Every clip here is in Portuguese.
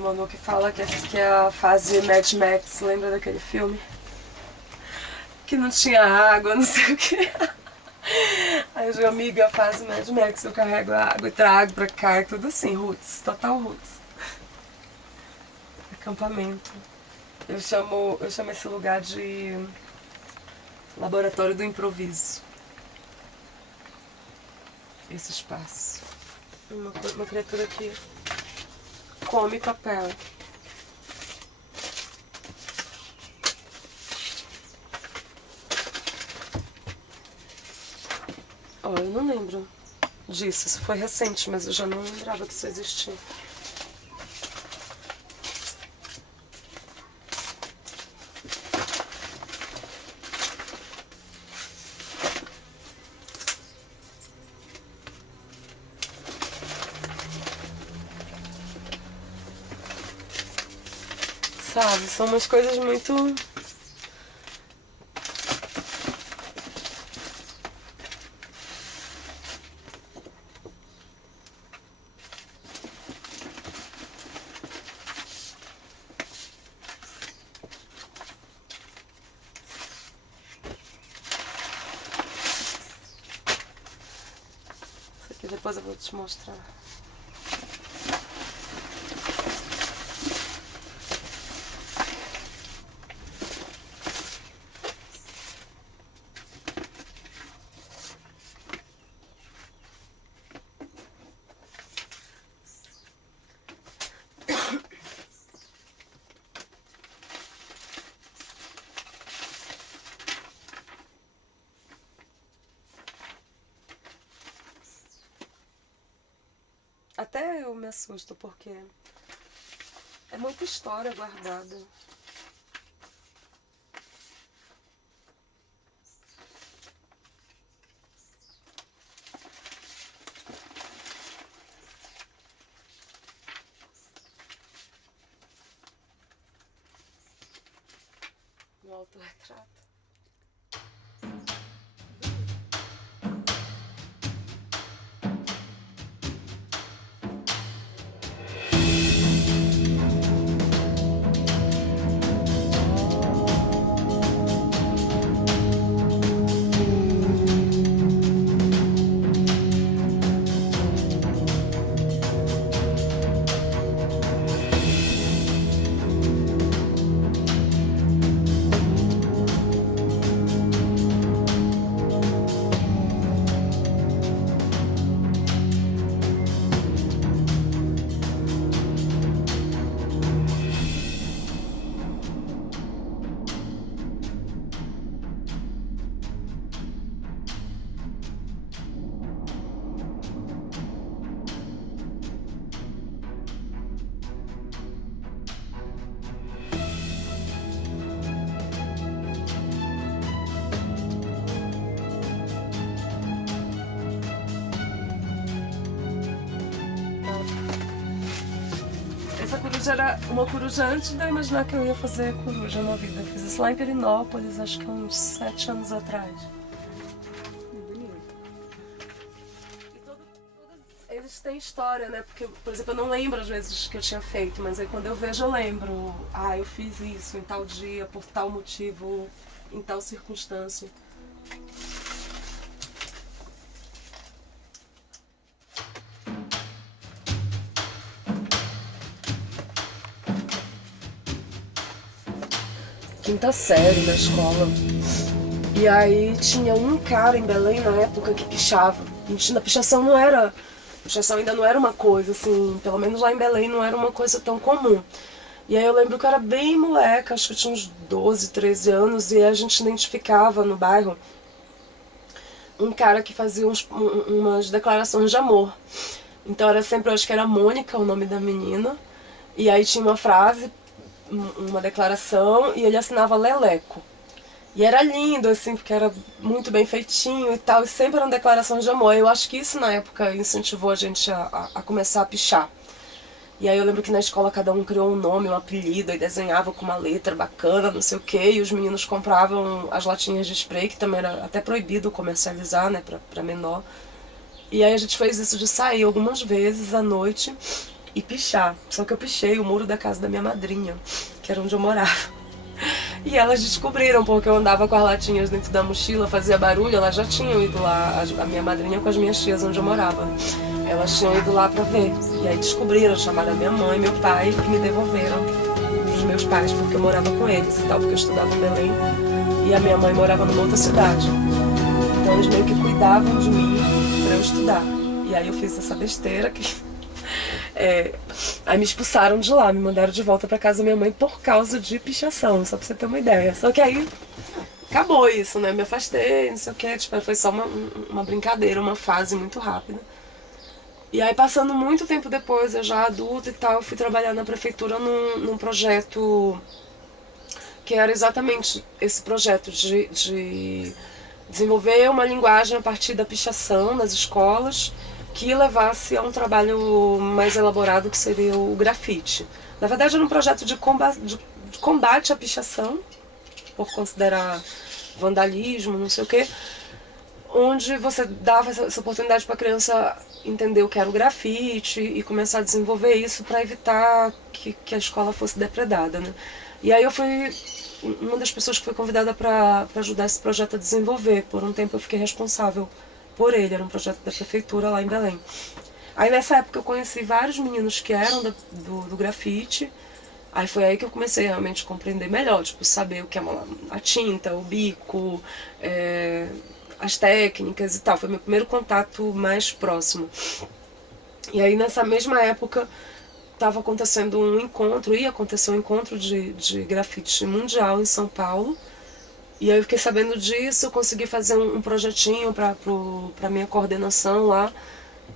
Manu que fala que é a fase Mad Max, lembra daquele filme? Que não tinha água, não sei o que. Aí eu digo, amiga, a fase Mad Max, eu carrego a água e trago pra cá, é tudo assim, roots, total roots. Acampamento. Eu chamo esse lugar de laboratório do improviso. Esse espaço. Uma criatura que come papel. Ó, eu não lembro disso, isso foi recente, mas eu já não lembrava que isso existia. Sabe, são umas coisas muito... Isso aqui depois eu vou te mostrar. Até eu me assusto, porque é muita história guardada. No autorretrato. Essa coruja era uma coruja antes de eu imaginar que eu ia fazer coruja na vida. Eu fiz isso lá em Perinópolis, acho que há uns 7 anos atrás. Eles têm história, né? Porque, por exemplo, eu não lembro às vezes que eu tinha feito, mas aí quando eu vejo eu lembro. Ah, eu fiz isso em tal dia, por tal motivo, em tal circunstância. Quinta série da escola. E aí tinha um cara em Belém na época que pichava. A pichação não era... Pichação ainda não era uma coisa, assim, pelo menos lá em Belém não era uma coisa tão comum. E aí eu lembro que eu era bem moleca, acho que eu tinha uns 12, 13 anos, e a gente identificava no bairro um cara que fazia umas declarações de amor. Então era sempre, eu acho que era Mônica o nome da menina, e aí tinha uma frase, uma declaração, e ele assinava Leleco. E era lindo, assim, porque era muito bem feitinho e tal, e sempre eram declarações de amor. Eu acho que isso na época incentivou a gente a começar a pichar. E aí eu lembro que na escola cada um criou um nome, um apelido, e desenhava com uma letra bacana, não sei o quê, e os meninos compravam as latinhas de spray, que também era até proibido comercializar, né, pra menor. E aí a gente fez isso de sair algumas vezes à noite, e pichar. Só que eu pichei o muro da casa da minha madrinha, que era onde eu morava. E elas descobriram, porque eu andava com as latinhas dentro da mochila, fazia barulho, elas já tinham ido lá, a minha madrinha com as minhas tias onde eu morava. Elas tinham ido lá pra ver. E aí descobriram, chamaram a minha mãe e meu pai e me devolveram pros meus pais, porque eu morava com eles e tal, porque eu estudava em Belém e a minha mãe morava numa outra cidade. Então eles meio que cuidavam de mim pra eu estudar. E aí eu fiz essa besteira que... aí me expulsaram de lá, me mandaram de volta pra casa da minha mãe por causa de pichação, só pra você ter uma ideia. Só que aí acabou isso, né? Me afastei, não sei o que, tipo, foi só uma brincadeira, uma fase muito rápida. E aí passando muito tempo depois, eu já adulta e tal, eu fui trabalhar na prefeitura num projeto que era exatamente esse projeto de desenvolver uma linguagem a partir da pichação nas escolas que levasse a um trabalho mais elaborado que seria o grafite. Na verdade era um projeto de combate à pichação, por considerar vandalismo, não sei o quê, onde você dava essa oportunidade para a criança entender o que era o grafite e começar a desenvolver isso para evitar que a escola fosse depredada, né? E aí eu fui uma das pessoas que foi convidada para ajudar esse projeto a desenvolver. Por um tempo eu fiquei responsável por ele, era um projeto da prefeitura lá em Belém. Aí nessa época eu conheci vários meninos que eram do grafite. Aí foi aí que eu comecei realmente a compreender melhor, tipo, saber o que é a tinta, o bico, as técnicas e tal. Foi meu primeiro contato mais próximo. E aí nessa mesma época estava acontecendo um encontro, ia acontecer um encontro de grafite mundial em São Paulo. E aí eu fiquei sabendo disso, eu consegui fazer um projetinho para minha coordenação lá.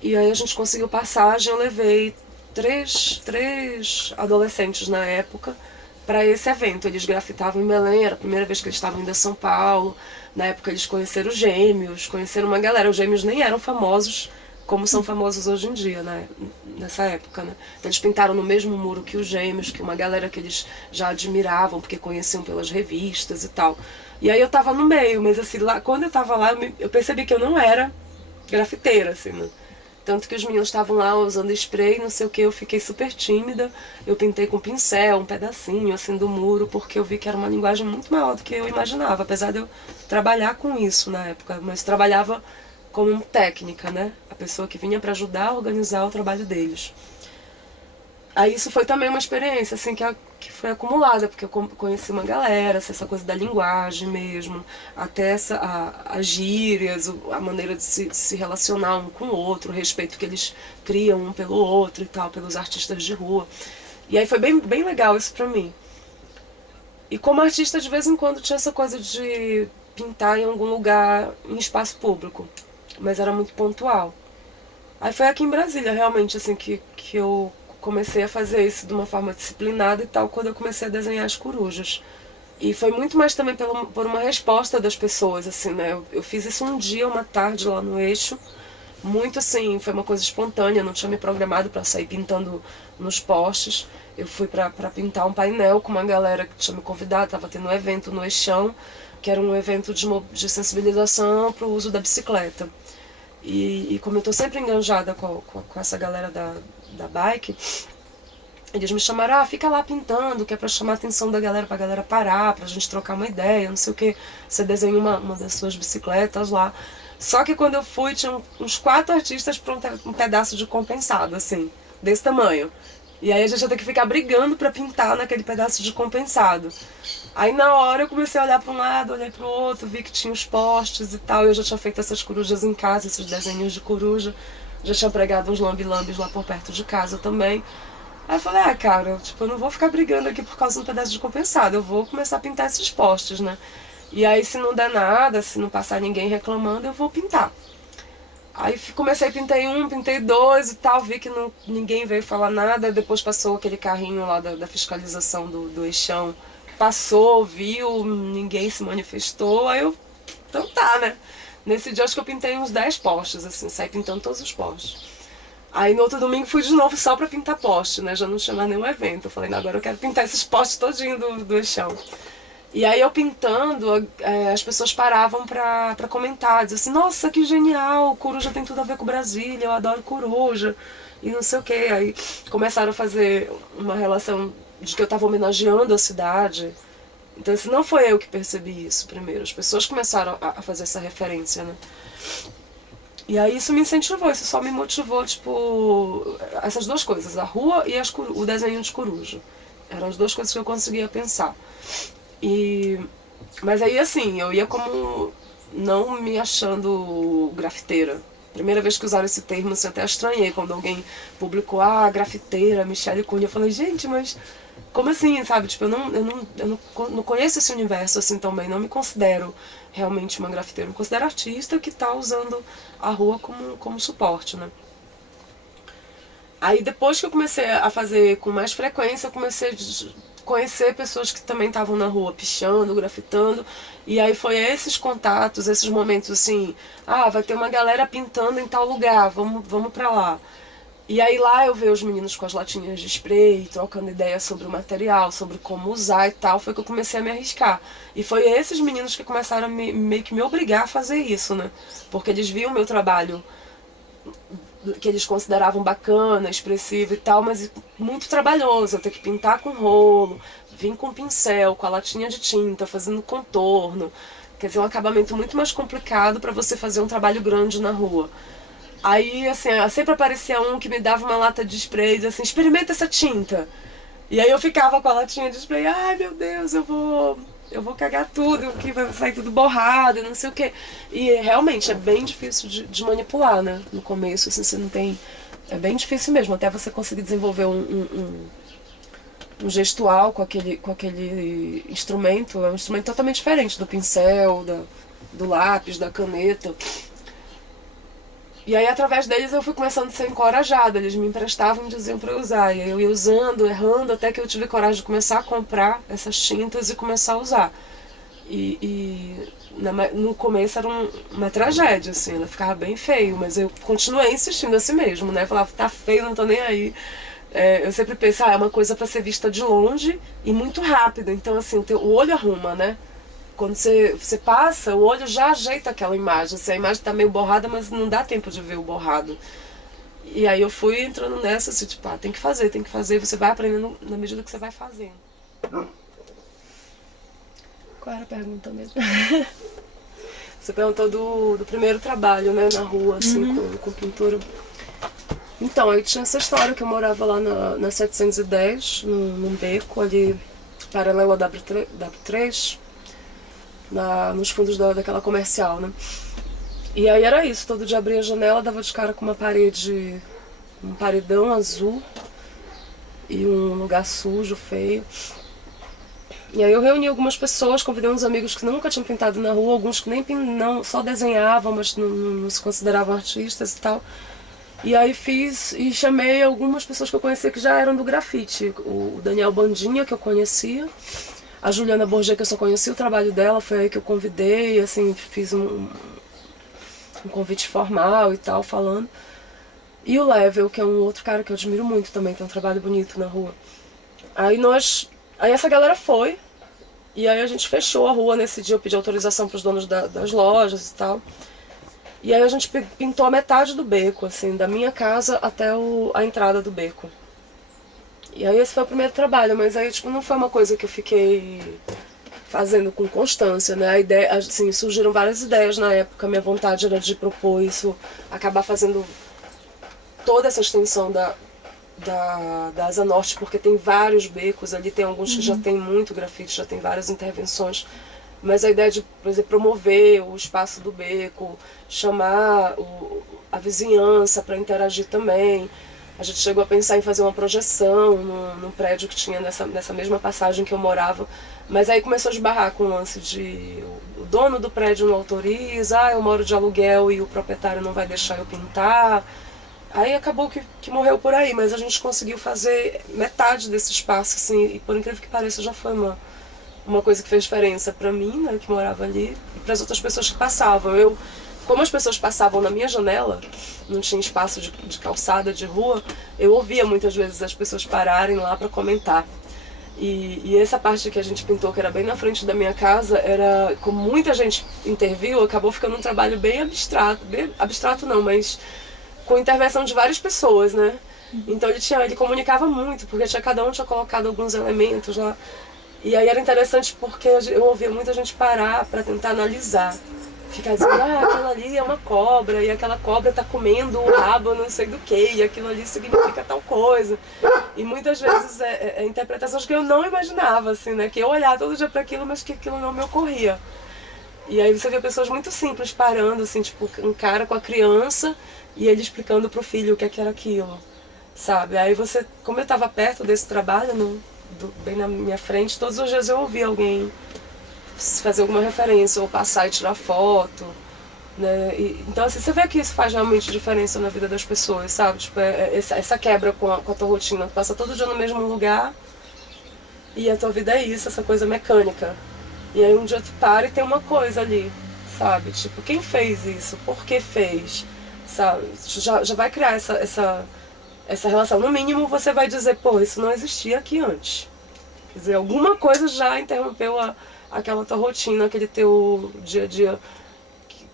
E aí a gente conseguiu passagem, eu levei três adolescentes na época para esse evento. Eles grafitavam em Belém, era a primeira vez que eles estavam indo a São Paulo. Na época eles conheceram os Gêmeos, conheceram uma galera. Os Gêmeos nem eram famosos como são famosos hoje em dia, né? Nessa época, né? Então, eles pintaram no mesmo muro que os Gêmeos, que uma galera que eles já admiravam, porque conheciam pelas revistas e tal. E aí eu tava no meio, mas assim, lá, quando eu tava lá, eu percebi que eu não era grafiteira, assim, né? Tanto que os meninos estavam lá usando spray, não sei o que, eu fiquei super tímida. Eu pintei com pincel, um pedacinho assim do muro, porque eu vi que era uma linguagem muito maior do que eu imaginava, apesar de eu trabalhar com isso na época, mas trabalhava como técnica, né? A pessoa que vinha para ajudar a organizar o trabalho deles. Aí isso foi também uma experiência, assim, que foi acumulada, porque eu conheci uma galera, assim, essa coisa da linguagem mesmo, até as gírias, a maneira de se relacionar um com o outro, o respeito que eles criam um pelo outro e tal, pelos artistas de rua. E aí foi bem legal isso pra mim. E como artista, de vez em quando tinha essa coisa de pintar em algum lugar, em espaço público, mas era muito pontual. Aí foi aqui em Brasília, realmente, assim, que eu comecei a fazer isso de uma forma disciplinada e tal, quando eu comecei a desenhar as corujas. E foi muito mais também por uma resposta das pessoas, assim, né? Eu fiz isso um dia, uma tarde lá no Eixo, muito assim, foi uma coisa espontânea, não tinha me programado para sair pintando nos postes. Eu fui para pintar um painel com uma galera que tinha me convidado, estava tendo um evento no Eixão, que era um evento de sensibilização para o uso da bicicleta. E como eu estou sempre enganjada com essa galera da bike, eles me chamaram, fica lá pintando, que é pra chamar a atenção da galera, pra galera parar, pra gente trocar uma ideia, não sei o que. Você desenha uma das suas bicicletas lá. Só que quando eu fui, tinha uns 4 artistas pra um pedaço de compensado, assim, desse tamanho. E aí a gente ia ter que ficar brigando pra pintar naquele pedaço de compensado. Aí na hora eu comecei a olhar para um lado, olhei para o outro, vi que tinha os postes e tal. Eu já tinha feito essas corujas em casa, esses desenhos de coruja. Já tinha pregado uns lambe-lambes lá por perto de casa também. Aí eu falei, cara, tipo, eu não vou ficar brigando aqui por causa de um pedaço de compensado. Eu vou começar a pintar esses postes, né? E aí se não der nada, se não passar ninguém reclamando, eu vou pintar. Aí comecei, pintei 2 e tal, vi que ninguém veio falar nada. Depois passou aquele carrinho lá da fiscalização do Eixão. Passou, viu, ninguém se manifestou, aí eu, então tá, né? Nesse dia acho que eu pintei uns 10 postes, assim, saí pintando todos os postes. Aí no outro domingo fui de novo só pra pintar poste, né? Já não tinha mais nenhum evento. Eu falei, não, agora eu quero pintar esses postes todinho do Eixão. E aí eu pintando, as pessoas paravam pra comentar, diziam assim, nossa, que genial, coruja tem tudo a ver com Brasília, eu adoro coruja. e não sei o que. Aí começaram a fazer uma relação de que eu estava homenageando a cidade. Então assim, não foi eu que percebi isso primeiro, as pessoas começaram a fazer essa referência, né? E aí isso me incentivou, isso só me motivou, tipo, essas duas coisas, a rua e o desenho de coruja. Eram as duas coisas que eu conseguia pensar. Mas aí assim, eu ia como não me achando grafiteira. Primeira vez que usaram esse termo, assim, eu até estranhei quando alguém publicou, grafiteira, Michelle Cunha. Eu falei, gente, mas como assim, sabe? Tipo, eu não conheço esse universo assim também, não me considero realmente uma grafiteira. Eu me considero artista que tá usando a rua como suporte, né? Aí depois que eu comecei a fazer com mais frequência, eu comecei a conhecer pessoas que também estavam na rua pichando, grafitando. E aí foi esses contatos, esses momentos assim, vai ter uma galera pintando em tal lugar, vamos pra lá. E aí lá eu vejo os meninos com as latinhas de spray, trocando ideias sobre o material, sobre como usar e tal, foi que eu comecei a me arriscar. E foi esses meninos que começaram a meio que me obrigar a fazer isso, né? Porque eles viam o meu trabalho, que eles consideravam bacana, expressivo e tal, mas muito trabalhoso. Eu ter que pintar com rolo, vir com pincel, com a latinha de tinta, fazendo contorno. Quer dizer, um acabamento muito mais complicado para você fazer um trabalho grande na rua. Aí, assim, sempre aparecia um que me dava uma lata de spray e dizia assim, experimenta essa tinta. E aí eu ficava com a latinha de spray, ai meu Deus, eu vou cagar tudo, que vai sair tudo borrado e não sei o que. E realmente é bem difícil de manipular, né? No começo, assim, você não tem... É bem difícil mesmo, até você conseguir desenvolver um gestual com aquele instrumento. É um instrumento totalmente diferente do pincel, do lápis, da caneta. E aí, através deles, eu fui começando a ser encorajada. Eles me emprestavam e diziam pra eu usar. E aí eu ia usando, errando, até que eu tive coragem de começar a comprar essas tintas e começar a usar. No começo era uma tragédia, assim, ela ficava bem feio, mas eu continuei insistindo assim mesmo, né? Eu falava, tá feio, não tô nem aí. Eu sempre penso, é uma coisa pra ser vista de longe e muito rápido. Então, assim, o olho arruma, né? Quando você passa, o olho já ajeita aquela imagem. Assim, a imagem tá meio borrada, mas não dá tempo de ver o borrado. E aí eu fui entrando nessa, assim, tipo, tem que fazer. Você vai aprendendo na medida que você vai fazendo. Qual era a pergunta mesmo? Você perguntou do primeiro trabalho, né, na rua, assim, com pintura. Então, aí tinha essa história que eu morava lá na 710, num beco ali, paralelo a W3. Nos fundos daquela comercial, né? E aí era isso, todo dia abria a janela, dava de cara com um paredão azul e um lugar sujo, feio. E aí eu reuni algumas pessoas, convidei uns amigos que nunca tinham pintado na rua, alguns que nem só desenhavam, mas não se consideravam artistas e tal. E aí fiz e chamei algumas pessoas que eu conhecia que já eram do grafite. O Daniel Bandinha, que eu conhecia, a Juliana Borget, que eu só conhecia o trabalho dela, foi aí que eu convidei, assim, fiz um convite formal e tal, falando. E o Level, que é um outro cara que eu admiro muito também, tem um trabalho bonito na rua. Aí essa galera foi, e aí a gente fechou a rua nesse dia, eu pedi autorização para os donos das lojas e tal. E aí a gente pintou a metade do beco, assim, da minha casa até a entrada do beco. E aí esse foi o primeiro trabalho, mas aí tipo, não foi uma coisa que eu fiquei fazendo com constância, né? A ideia, assim, surgiram várias ideias na época, minha vontade era de propor isso, acabar fazendo toda essa extensão da Asa Norte, porque tem vários becos ali, tem alguns que já tem muito grafite, já tem várias intervenções. Mas a ideia de, por exemplo, promover o espaço do beco, chamar a vizinhança para interagir também. A gente chegou a pensar em fazer uma projeção num prédio que tinha nessa mesma passagem que eu morava. Mas aí começou a esbarrar com o lance de o dono do prédio não autoriza, eu moro de aluguel e o proprietário não vai deixar eu pintar. Aí acabou que morreu por aí, mas a gente conseguiu fazer metade desse espaço, assim, e por incrível que pareça já foi uma coisa que fez diferença pra mim, né, que morava ali, e para as outras pessoas que passavam. Como as pessoas passavam na minha janela, não tinha espaço de calçada, de rua, eu ouvia muitas vezes as pessoas pararem lá para comentar. E essa parte que a gente pintou, que era bem na frente da minha casa, como muita gente interviu, acabou ficando um trabalho bem abstrato não, mas com intervenção de várias pessoas, né? Então ele comunicava muito, porque cada um tinha colocado alguns elementos lá. E aí era interessante porque eu ouvia muita gente parar para tentar analisar. Ficar dizendo, aquela ali é uma cobra, e aquela cobra tá comendo o rabo não sei do que, e aquilo ali significa tal coisa. E muitas vezes interpretações que eu não imaginava, assim, né? Que eu olhava todo dia para aquilo, mas que aquilo não me ocorria. E aí você vê pessoas muito simples parando, assim, tipo, um cara com a criança e ele explicando pro filho o que era aquilo, sabe? Aí você, como eu estava perto desse trabalho, bem na minha frente, todos os dias eu ouvia alguém fazer alguma referência ou passar e tirar foto, né? Então assim, você vê que isso faz realmente diferença na vida das pessoas, sabe? Tipo, essa quebra com a tua rotina, tu passa todo dia no mesmo lugar e a tua vida é isso, essa coisa mecânica. E aí um dia tu para e tem uma coisa ali, sabe? Tipo, quem fez isso? Por que fez? Sabe? Já vai criar essa relação. No mínimo você vai dizer, pô, isso não existia aqui antes. Quer dizer, alguma coisa já interrompeu aquela tua rotina, aquele teu dia a dia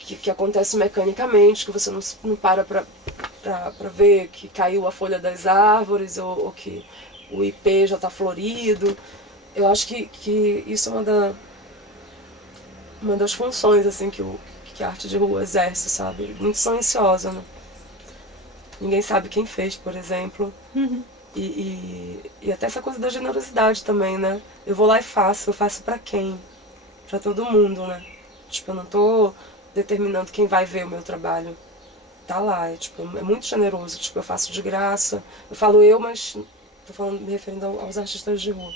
que acontece mecanicamente, que você não para pra ver que caiu a folha das árvores ou que o ipê já está florido. Eu acho que isso é uma das funções assim que a arte de rua exerce, sabe? Muito silenciosa, né? Ninguém sabe quem fez, por exemplo. E até essa coisa da generosidade também, né? Eu vou lá e eu faço pra quem? Pra todo mundo, né? Tipo, eu não tô determinando quem vai ver o meu trabalho. Tá lá, é muito generoso. Tipo, eu faço de graça. Eu falo mas tô falando, me referindo aos artistas de rua.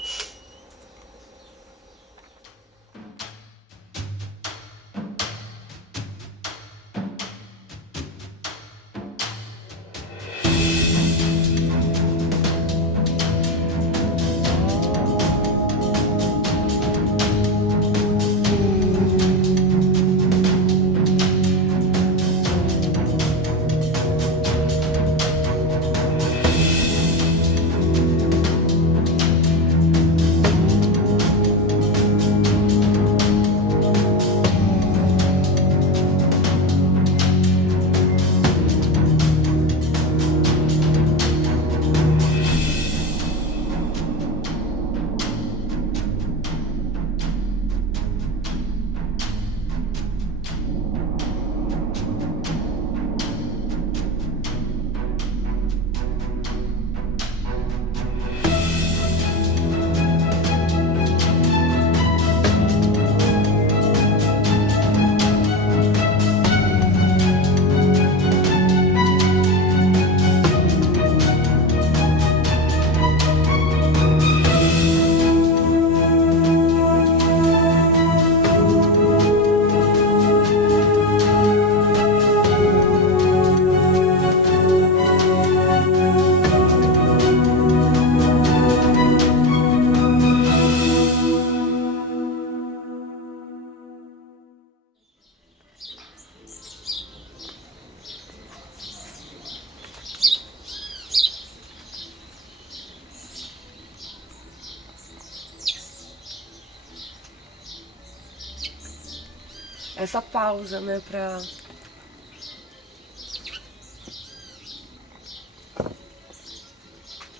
Essa pausa, né,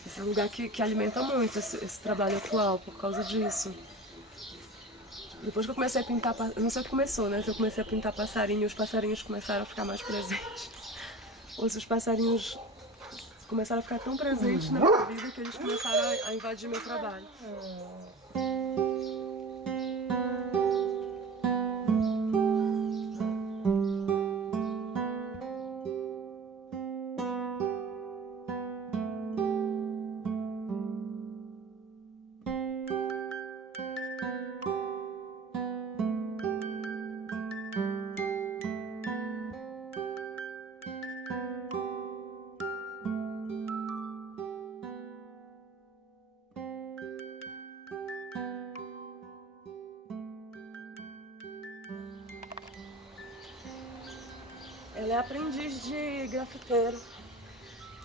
esse lugar que alimenta muito esse trabalho atual por causa disso. Depois que eu comecei a pintar, não sei o que começou, né? Se eu comecei a pintar passarinho, os passarinhos começaram a ficar mais presentes. Ou se os passarinhos começaram a ficar tão presentes na minha vida que eles começaram a invadir meu trabalho. Ela é aprendiz de grafiteiro.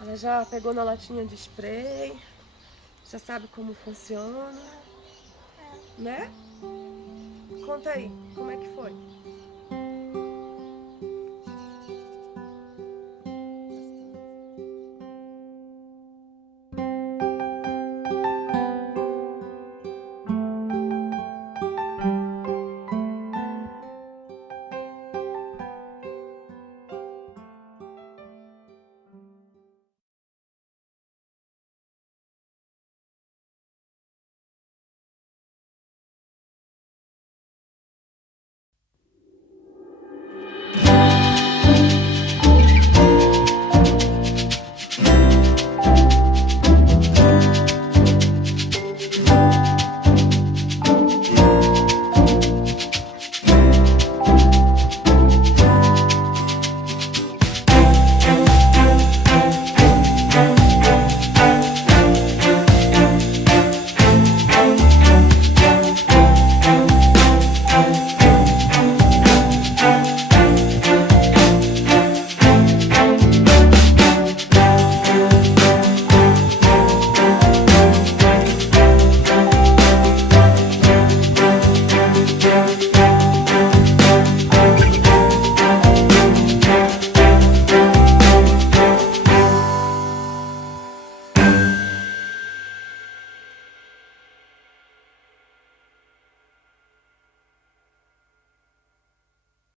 Ela já pegou na latinha de spray, já sabe como funciona, né? Conta aí, como é que foi?